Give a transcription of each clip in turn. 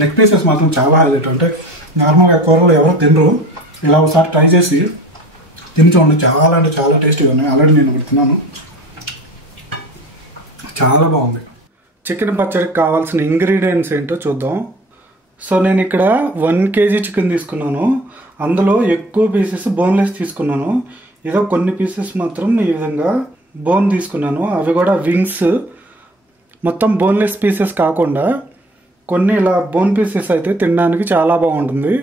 Neck pieces మాత్రం చాలా highlight. అంటే నార్మల్గా కూరలు ఎవరో తినరు, ఇలా ఒకసారి ట్రై చేసి తిని చూడండి. చాలా అంటే చాలా టేస్టీగా ఉన్నాయి. ఆల్రెడీ నేను ఒకటి తిన్నాను, చాలా బాగుంది. చికెన్ పచ్చడికి కావాల్సిన ఇంగ్రీడియంట్స్ ఏంటో చూద్దాం. సో నేను ఇక్కడ 1 kg చికెన్ తీసుకున్నాను. అందులో ఎక్కువ పీసెస్ బోన్లెస్ తీసుకున్నాను. ఏదో కొన్ని పీసెస్ మాత్రం ఈ విధంగా బోన్ తీసుకున్నాను. అవి కూడా వింగ్స్, మొత్తం బోన్లెస్ పీసెస్ కాకుండా కొన్ని ఇలా బోన్ పీసెస్ అయితే తినడానికి చాలా బాగుంటుంది.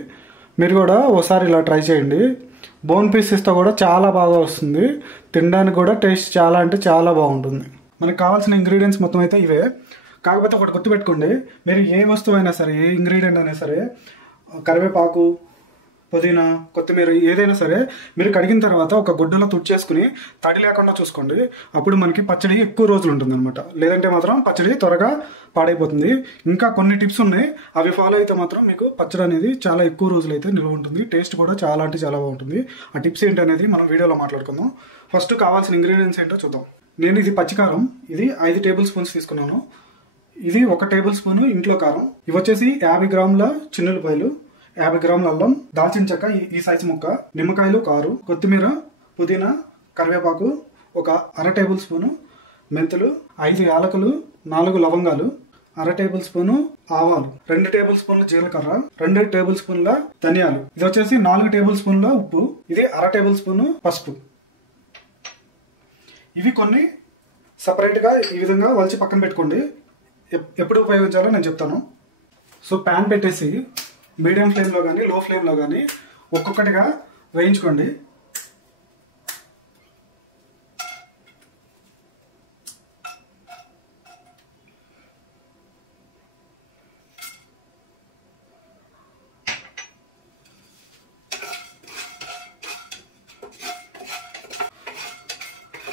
మీరు కూడా ఒకసారి ఇలా ట్రై చేయండి. బోన్ పీసెస్తో కూడా చాలా బాగా వస్తుంది. తినడానికి కూడా టేస్ట్ చాలా అంటే చాలా బాగుంటుంది. మనకు కావాల్సిన ఇంగ్రీడియంట్స్ మొత్తం అయితే ఇవే. కాకపోతే ఒకటి గుర్తుపెట్టుకోండి, మీరు ఏ వస్తువు అయినా సరే, ఏ ఇంగ్రీడియంట్ అయినా సరే, కరివేపాకు, పుదీనా, కొత్తిమీర ఏదైనా సరే మీరు కడిగిన తర్వాత ఒక గుడ్డలో తుడిచేసుకుని తడి లేకుండా చూసుకోండి. అప్పుడు మనకి పచ్చడి ఎక్కువ రోజులు ఉంటుంది అనమాట. లేదంటే మాత్రం పచ్చడి త్వరగా పాడైపోతుంది. ఇంకా కొన్ని టిప్స్ ఉన్నాయి, అవి ఫాలో అయితే మాత్రం మీకు పచ్చడి అనేది చాలా ఎక్కువ రోజులు అయితే నిల్వ ఉంటుంది. టేస్ట్ కూడా చాలా అంటే చాలా బాగుంటుంది. ఆ టిప్స్ ఏంటి అనేది మనం వీడియోలో మాట్లాడుకుందాం. ఫస్ట్ కావాల్సిన ఇంగ్రీడియంట్స్ ఏంటో చూద్దాం. నేను ఇది పచ్చికారం, ఇది 5 టేబుల్ స్పూన్స్ తీసుకున్నాను. ఇది 1 టేబుల్ స్పూన్ ఇంట్లో కారం. ఇవి వచ్చేసి 50 గ్రాముల చిన్నులపాయలు, 50 గ్రాముల అల్లం, దాల్చిన చెక్క ఈ సైజు ముక్క, నిమ్మకాయలు కారు, కొత్తిమీర, పుదీనా, కరివేపాకు, ఒక 1/2 టేబుల్ స్పూను మెంతులు, 5 యాలకులు, 4 లవంగాలు, 1/2 టేబుల్ స్పూను ఆవాలు, 2 టేబుల్ స్పూన్ల జీలకర్ర, 2 టేబుల్ స్పూన్ల ధనియాలు, ఇది వచ్చేసి 4 టేబుల్ స్పూన్ల ఉప్పు, ఇది 1/2 టేబుల్ స్పూను పసుపు. ఇవి కొన్ని సపరేట్గా ఈ విధంగా వలిచి పక్కన పెట్టుకోండి. ఎప్పుడు ఉపయోగించాలో నేను చెప్తాను. సో ప్యాన్ పెట్టేసి మీడియం ఫ్లేమ్లో కానీ లో ఫ్లేమ్లో కానీ ఒక్కొక్కటిగా వేయించుకోండి.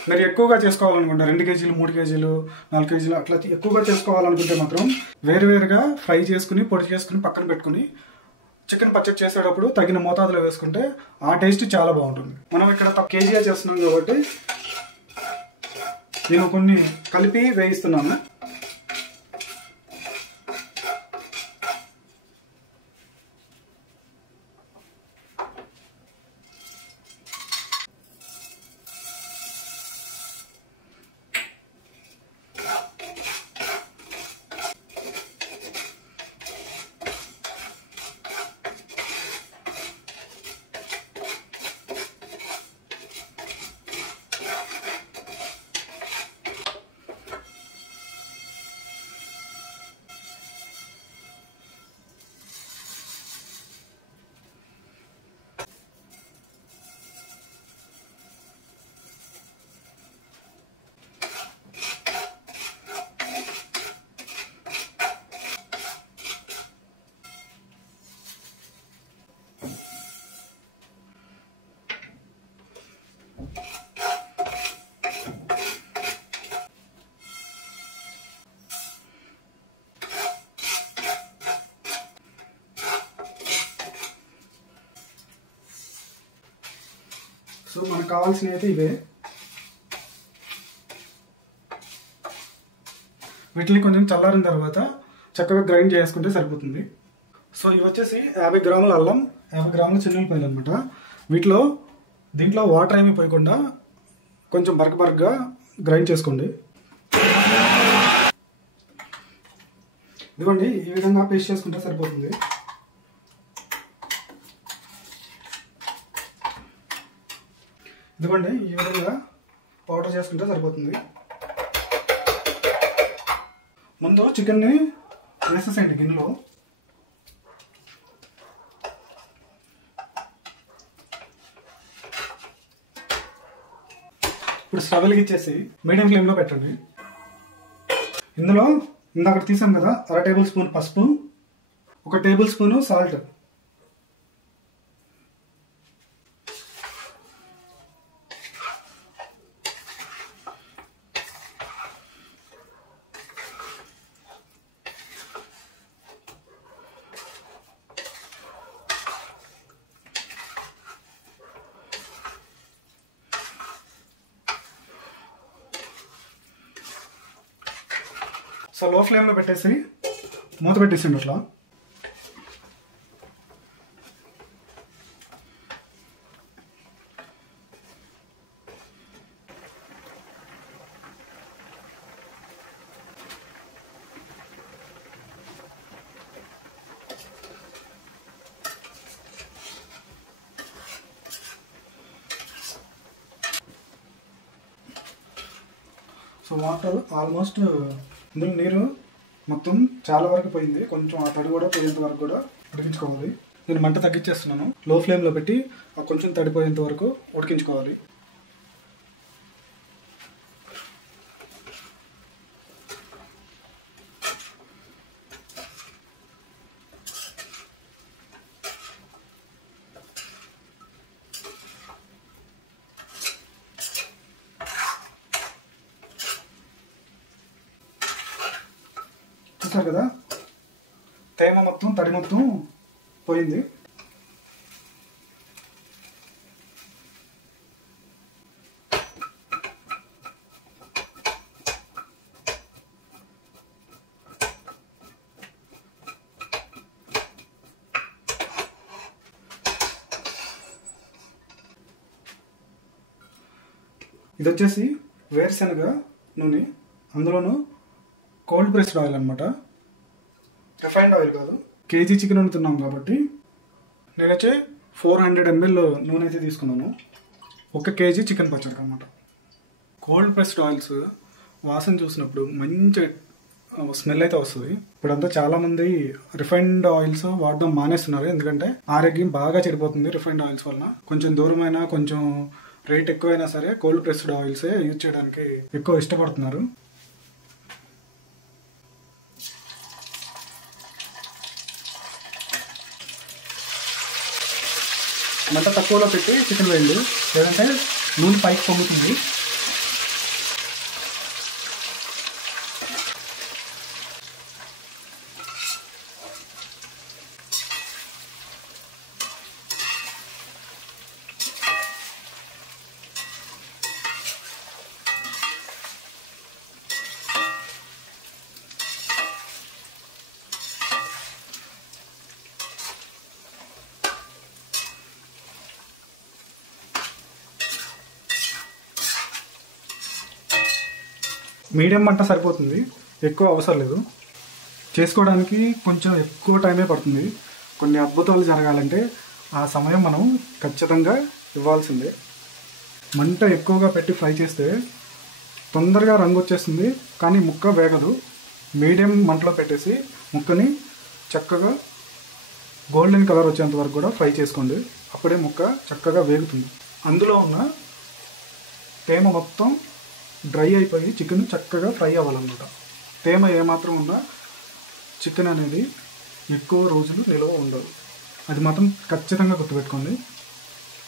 మీరు ఎక్కువగా చేసుకోవాలనుకుంటే 2 కేజీలు, 3 కేజీలు, 4 కేజీలు అట్లా ఎక్కువగా చేసుకోవాలనుకుంటే మాత్రం వేరువేరుగా ఫ్రై చేసుకుని పొడి చేసుకుని పక్కన పెట్టుకుని చికెన్ పచ్చడి చేసేటప్పుడు తగిన మోతాదులో వేసుకుంటే ఆ టేస్ట్ చాలా బాగుంటుంది. మనం ఇక్కడ కేజీగా చేస్తున్నాం కాబట్టి నేను కొన్ని కలిపి వేయిస్తున్నాను. సో మనకు కావాల్సినవి అయితే ఇవే. వీటిని కొంచెం చల్లారిన తర్వాత చక్కగా గ్రైండ్ చేసుకుంటే సరిపోతుంది. సో ఇవి వచ్చేసి 50 గ్రాముల అల్లం, 50 గ్రాముల చిన్నులపాయలు అనమాట. దీంట్లో వాటర్ ఏమీ పోయకుండా కొంచెం బరకగా గ్రైండ్ చేసుకోండి. ఇదిగోండి, ఈ విధంగా పేస్ట్ చేసుకుంటే సరిపోతుంది. ఇదిగోండి, ఈ విధంగా పౌడర్ చేసుకుంటే సరిపోతుంది. ముందు చికెన్ని వేసేసేయండి గిన్నెలో. ఇప్పుడు స్టవ్ వెలిగించేసి మీడియం ఫ్లేమ్లో పెట్టండి. ఇందులో ఇందాక తీసాం కదా 1/2 టేబుల్ స్పూన్ పసుపు, 1 టేబుల్ స్పూను సాల్ట్, సో లో ఫ్లేమ్లో పెట్టేసి మూత పెట్టేసిండు అట్లా. సో వాటర్ ఆల్మోస్ట్ ఇందులో నీరు మొత్తం చాలా వరకు పోయింది. కొంచెం ఆ తడి కూడా పోయేంత వరకు కూడా ఉడికించుకోవాలి. నేను మంట తగ్గించేస్తున్నాను. లో ఫ్లేమ్లో పెట్టి కొంచెం తడిపోయేంత వరకు ఉడికించుకోవాలి. చూసారు కదా, తేమ మొత్తం తడి మొత్తం పోయింది. ఇది వచ్చేసి వేరుశనగ నూనె, అందులోనూ కోల్డ్ ప్రెస్డ్ ఆయిల్ అనమాట, రిఫైన్డ్ ఆయిల్ కాదు. కేజీ చికెన్ వండుతున్నాం కాబట్టి నేనైతే 400 ml నూనె అయితే తీసుకున్నాను. 1 కేజీ చికెన్ పచ్చడికి అనమాట. కోల్డ్ ప్రెస్డ్ ఆయిల్స్ వాసన చూసినప్పుడు మంచి స్మెల్ అయితే వస్తుంది. ఇప్పుడంతా చాలా మంది రిఫైన్డ్ ఆయిల్స్ వాడడం మానేస్తున్నారు, ఎందుకంటే ఆరోగ్యం బాగా చెడిపోతుంది రిఫైన్డ్ ఆయిల్స్ వల్ల. కొంచెం దూరమైనా, కొంచెం రేట్ ఎక్కువైనా సరే కోల్డ్ ప్రెస్డ్ ఆయిల్సే యూజ్ చేయడానికి ఎక్కువ ఇష్టపడుతున్నారు. మంట తక్కువలో పెట్టి చికెన్ వేయండి, లేదంటే నూనె పైకి పొంగుతుంది. మీడియం మంట సరిపోతుంది, ఎక్కువ అవసరం లేదు. చేసుకోవడానికి కొంచెం ఎక్కువ టైమే పడుతుంది. కొన్ని అద్భుతాలు జరగాలంటే ఆ సమయం మనం ఖచ్చితంగా ఇవ్వాల్సిందే. మంట ఎక్కువగా పెట్టి ఫ్రై చేస్తే తొందరగా రంగు వచ్చేస్తుంది, కానీ ముక్క వేగదు. మీడియం మంటలో పెట్టేసి ముక్కని చక్కగా గోల్డెన్ కలర్ వచ్చేంత వరకు కూడా ఫ్రై చేసుకోండి. అప్పుడే ముక్క చక్కగా వేగుతుంది. అందులో ఉన్న తేమ మొత్తం డ్రై అయిపోయి చికెన్ చక్కగా ఫ్రై అవ్వాలన్నమాట. తేమ ఏమాత్రం ఉన్నా చికెన్ అనేది ఎక్కువ రోజులు నిల్వ ఉండదు. అది మాత్రం ఖచ్చితంగా గుర్తుపెట్టుకోండి.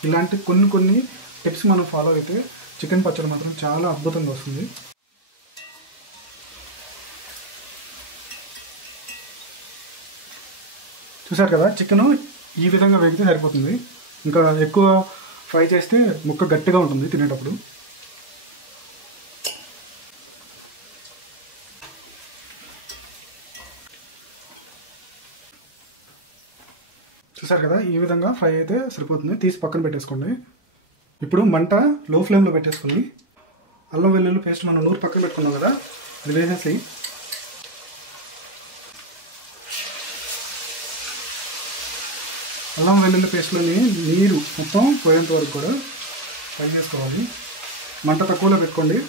ఇలాంటి కొన్ని టిప్స్ మనం ఫాలో అయితే చికెన్ పచ్చడి మాత్రం చాలా అద్భుతంగా వస్తుంది. చూసారు కదా, చికెన్ ఈ విధంగా వేగితే సరిపోతుంది. ఇంకా ఎక్కువ ఫ్రై చేస్తే ముక్క గట్టిగా ఉంటుంది తినేటప్పుడు. చూసారు కదా, ఈ విధంగా ఫ్రై అయితే సరిపోతుంది. తీసి పక్కన పెట్టేసుకోండి. ఇప్పుడు మంట లో ఫ్లేమ్లో పెట్టేసుకుని అల్లం వెల్లుల్లి పేస్ట్ మనం నూరు పక్కన పెట్టుకున్నాం కదా, అది వేసేసి అల్లం వెల్లుల్లి పేస్ట్లోని నీరు మొత్తం పోయేంత వరకు కూడా ఫ్రై చేసుకోవాలి. మంట తక్కువలో పెట్టుకోండి.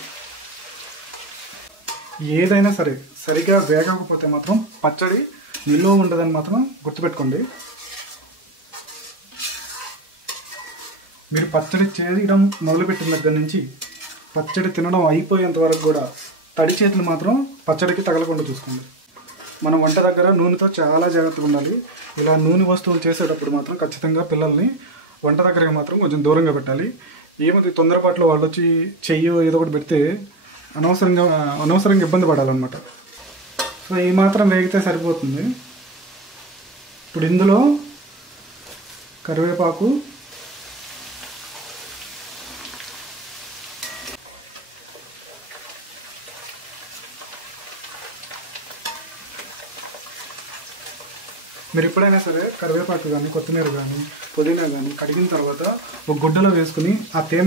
ఏదైనా సరే సరిగా వేగకపోతే మాత్రం పచ్చడి నిల్వ ఉండదని మాత్రం గుర్తుపెట్టుకోండి. మీరు పచ్చడి చేయడం మొదలుపెట్టిన దగ్గర నుంచి పచ్చడి తినడం అయిపోయేంత వరకు కూడా తడి చేతులు మాత్రం పచ్చడికి తగలకుండా చూసుకోండి. మనం వంట దగ్గర నూనెతో చాలా జాగ్రత్తగా ఉండాలి. ఇలా నూనె వస్తువులు చేసేటప్పుడు మాత్రం ఖచ్చితంగా పిల్లల్ని వంట దగ్గరికి మాత్రం కొంచెం దూరంగా పెట్టాలి. ఏమైతే తొందరపాట్లో వాళ్ళు వచ్చి చెయ్యి ఏదో ఒకటి పెడితే అనవసరంగా ఇబ్బంది పడాలన్నమాట. సో ఈ మాత్రం వేగితే సరిపోతుంది. ఇప్పుడు ఇందులో కరివేపాకు, మీరు ఎప్పుడైనా సరే కరివేపాకు కానీ, కొత్తిమీర కానీ, పుదీనా కానీ కడిగిన తర్వాత ఒక గుడ్డలో వేసుకుని ఆ తేమ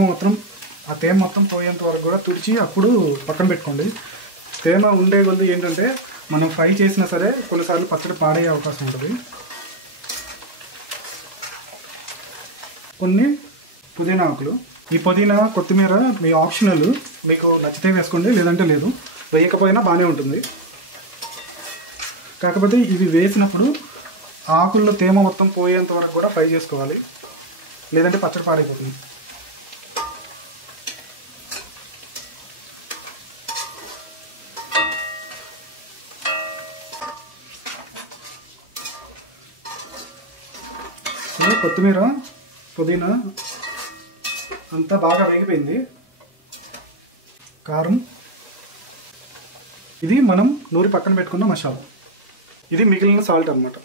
మొత్తం పోయేంత వరకు కూడా తుడిచి అప్పుడు పక్కన పెట్టుకోండి. తేమ ఉండే కొద్ది ఏంటంటే మనం ఫ్రై చేసినా సరే కొన్నిసార్లు పచ్చడి పాడయ్యే అవకాశం ఉంటుంది. కొన్ని పుదీనా ఆకులు, ఈ పుదీనా కొత్తిమీర మీ ఆప్షనల్, మీకు నచ్చితే వేసుకోండి, లేదంటే లేదు. వేయకపోయినా బాగానే ఉంటుంది. కాకపోతే ఇవి వేసినప్పుడు ఆకుల్లో తేమ మొత్తం పోయేంత వరకు కూడా ఫ్రై చేసుకోవాలి, లేదంటే పచ్చడి పాడైపోతుంది. కొత్తిమీర పుదీనా అంతా బాగా వేగిపోయింది. కారం, ఇది మనం నూరి పక్కన పెట్టుకున్న మసాలా, ఇది మిగిలిన సాల్ట్ అన్నమాట.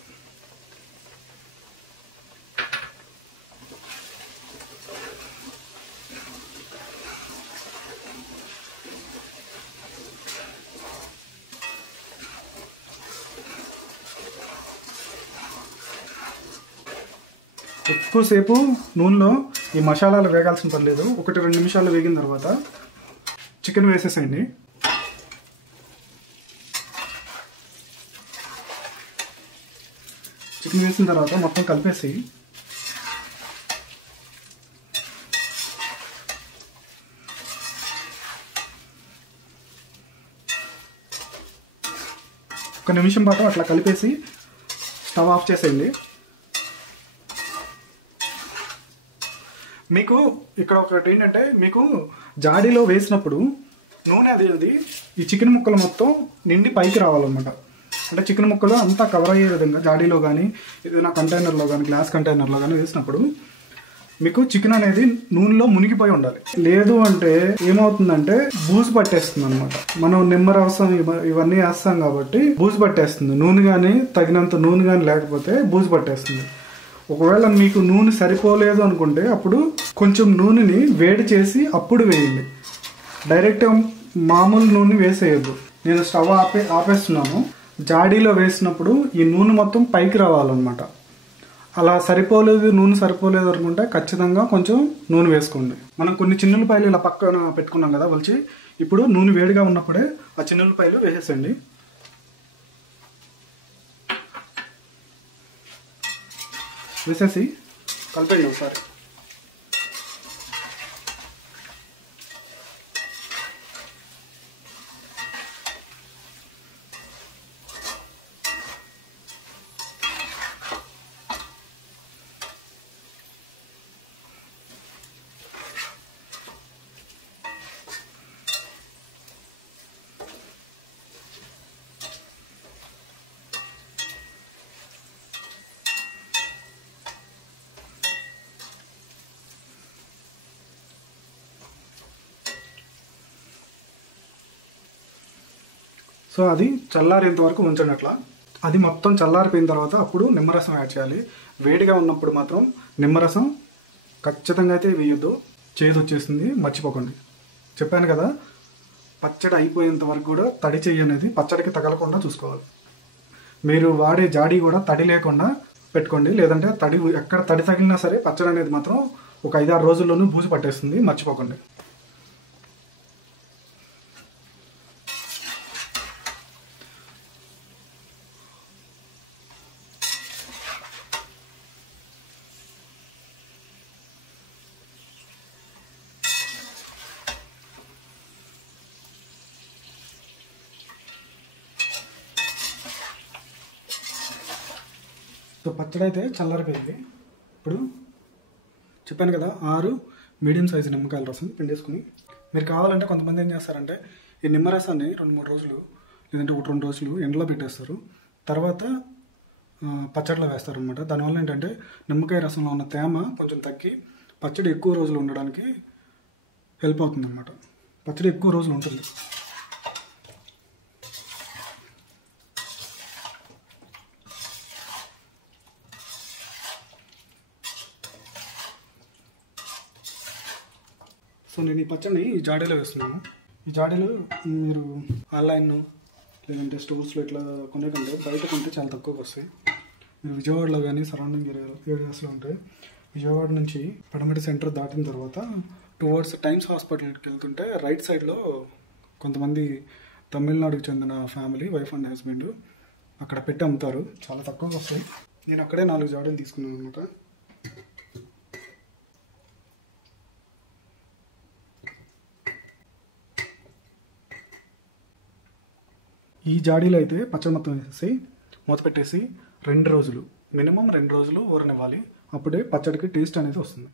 ఎక్కువసేపు నూనెలో ఈ మసాలాలు వేగాల్సిన పని లేదు. 1-2 నిమిషాలు వేగిన తర్వాత చికెన్ వేసేసేయండి. చికెన్ వేసిన తర్వాత మొత్తం కలిపేసి ఒక నిమిషం పాటు అట్లా కలిపేసి స్టవ్ ఆఫ్ చేసేయండి. మీకు ఇక్కడ ఒకటి ఏంటంటే, మీకు జాడీలో వేసినప్పుడు నూనె అది ఈ చికెన్ ముక్కలు మొత్తం నిండి పైకి రావాలన్నమాట. అంటే చికెన్ ముక్కలు అంతా కవర్ అయ్యే విధంగా జాడీలో కానీ ఏదైనా కంటైనర్లో కానీ గ్లాస్ కంటైనర్లో కానీ వేసినప్పుడు మీకు చికెన్ అనేది నూనెలో మునిగిపోయి ఉండాలి. లేదు అంటే ఏమవుతుందంటే బూజు పట్టేస్తుంది అనమాట. మనం నిమ్మరసం ఇవన్నీ వేస్తాం కాబట్టి బూజు పట్టేస్తుంది. నూనె కానీ తగినంత నూనె కానీ లేకపోతే బూజు పట్టేస్తుంది. ఒకవేళ మీకు నూనె సరిపోలేదు అనుకుంటే అప్పుడు కొంచెం నూనెని వేడి చేసి అప్పుడు వేయండి. డైరెక్ట్ మామూలు నూనె వేసేయద్దు. నేను స్టవ్ ఆపేస్తున్నాను. జాడీలో వేసినప్పుడు ఈ నూనె మొత్తం పైకి రావాలన్నమాట. అలా నూనె సరిపోలేదు అనుకుంటే ఖచ్చితంగా కొంచెం నూనె వేసుకోండి. మనం కొన్ని చిన్నులపాయలు ఇలా పక్కన పెట్టుకున్నాం కదా వలిచి, ఇప్పుడు నూనె వేడిగా ఉన్నప్పుడే ఆ చిన్నులపాయలు వేసేసండి. వేసేసి కలిపండి ఒకసారి. సో అది చల్లారేంత వరకు ఉంచండి అట్లా. అది మొత్తం చల్లారిపోయిన తర్వాత అప్పుడు నిమ్మరసం యాడ్ చేయాలి. వేడిగా ఉన్నప్పుడు మాత్రం నిమ్మరసం ఖచ్చితంగా అయితే వేయొద్దు, చేదు వచ్చేస్తుంది, మర్చిపోకండి. చెప్పాను కదా, పచ్చడి అయిపోయేంత వరకు కూడా తడి చెయ్యి అనేది పచ్చడికి తగలకుండా చూసుకోవాలి. మీరు వాడే జాడీ కూడా తడి లేకుండా పెట్టుకోండి, లేదంటే ఎక్కడ తడి తగిలినా సరే పచ్చడి అనేది మాత్రం ఒక 5-6 రోజుల్లోనూ బూజు పట్టేస్తుంది, మర్చిపోకండి. సో పచ్చడి అయితే చల్లారిపోయింది. ఇప్పుడు చెప్పాను కదా 6 మీడియం సైజు నిమ్మకాయల రసం పిండేసుకుని, మీరు కావాలంటే కొంతమంది ఏం చేస్తారంటే ఈ నిమ్మరసాన్ని 2-3 రోజులు లేదంటే 1-2 రోజులు ఎండలో పెట్టేస్తారు, తర్వాత పచ్చడిలో వేస్తారు అనమాట. దానివల్ల ఏంటంటే నిమ్మకాయ రసంలో ఉన్న తేమ కొంచెం తగ్గి పచ్చడి ఎక్కువ రోజులు ఉండడానికి హెల్ప్ అవుతుంది అనమాట. పచ్చడి ఎక్కువ రోజులు ఉంటుంది. సో నేను ఈ పచ్చడిని ఈ జాడీలో వేస్తున్నాను. ఈ జాడీలో మీరు ఆన్లైన్ లేదంటే స్టోర్స్లో ఇట్లా కొనేకంటే బయట కొంటే చాలా తక్కువకి వస్తాయి. మీరు విజయవాడలో కానీ సరౌండింగ్ ఏరియాస్లో ఉంటాయి. విజయవాడ నుంచి పడమటి సెంటర్ దాటిన తర్వాత టువర్డ్స్ టైమ్స్ హాస్పిటల్కి వెళ్తుంటే రైట్ సైడ్లో కొంతమంది తమిళనాడుకి చెందిన ఫ్యామిలీ, వైఫ్ అండ్ హస్బెండ్ అక్కడ పెట్టి అమ్ముతారు, చాలా తక్కువకి వస్తాయి. నేను అక్కడే 4 జాడీలు తీసుకున్నాను అనమాట. ఈ జాడీలో అయితే పచ్చడి మొత్తం వేసేసి మూత పెట్టేసి 2 రోజులు మినిమం 2 రోజులు ఊరనివ్వాలి. అప్పుడే పచ్చడికి టేస్ట్ అనేది వస్తుంది.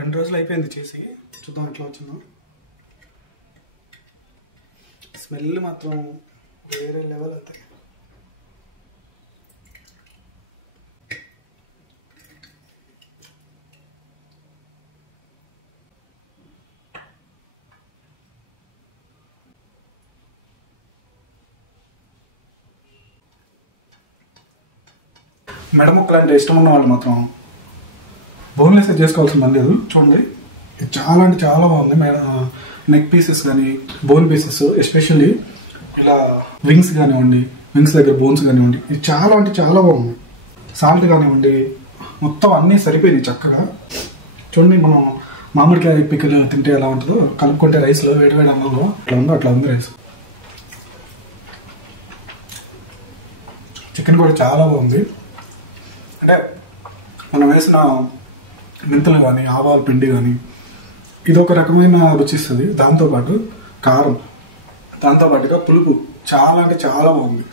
2 రోజులు అయిపోయింది చేసి, చూద్దాం ఎట్లా వచ్చిందో. స్మెల్ మాత్రం వేరే లెవెల్ అంతే. మెడ ముక్కలు అంటే ఇష్టం ఉన్న వాళ్ళు మాత్రం బోన్లెస్ చేసుకోవాల్సిన పని లేదు. చూడండి, ఇది చాలా అంటే చాలా బాగుంది. నెక్ పీసెస్ కానీ బోన్ పీసెస్, ఎస్పెషల్లీ ఇలా వింగ్స్ కానివ్వండి, వింగ్స్ దగ్గర బోన్స్ కానివ్వండి, ఇది చాలా అంటే చాలా బాగుంది. సాల్ట్ కానివ్వండి, మొత్తం అన్నీ సరిపోయినాయి చక్కగా. చూడండి, మనం మామిడికాయ పిక్కలు తింటే ఎలా ఉంటుందో కలుపుకుంటే రైస్లో వేడివేడి అన్నంలో అట్లా ఉందో అట్లా ఉంది రైస్. చికెన్ కూడా చాలా బాగుంది. అంటే మనం వేసిన మెంతులు కానీ ఆవాల పిండి కానీ ఇది ఒక రకమైన రుచి ఇస్తుంది. దాంతోపాటు కారం, దాంతోపాటుగా పులుపు చాలా అంటే చాలా బాగుంది.